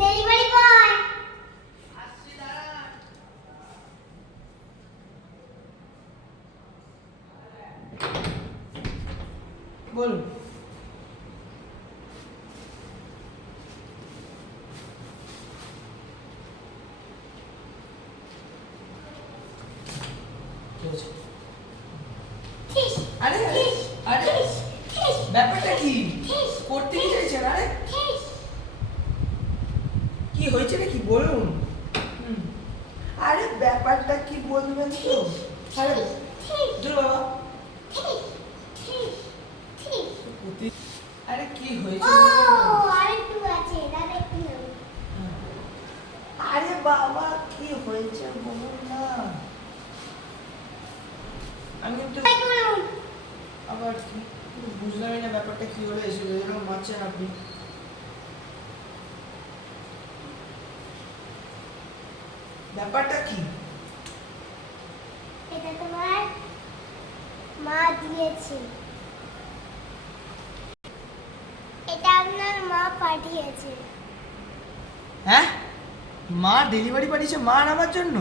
Delivery boy বলুন। আরে আরে ব্যাপারটা কি করতে কি চাইছেন? আরে কি হয়েছে নাকি বলুন। আরে ব্যাপারটা কি বলবেন তো? আরে দূর বাবা। আরে কি হয়েছে? আরেকটু আছে দাদা একটু নাও। আরে বাবা কি হয়েছে বলুন না। আমি তো আবার বুঝলামই না ব্যাপারটা কি হলো, এসে এরকম মারছেন আপনি। ব্যাপারটা কি? এটা তোমার মা দিয়েছে, এটা আপনার মা পাঠিয়েছে। হ্যাঁ, মা ডেলিভারি পাঠিয়েছে মা আর আমার জন্য?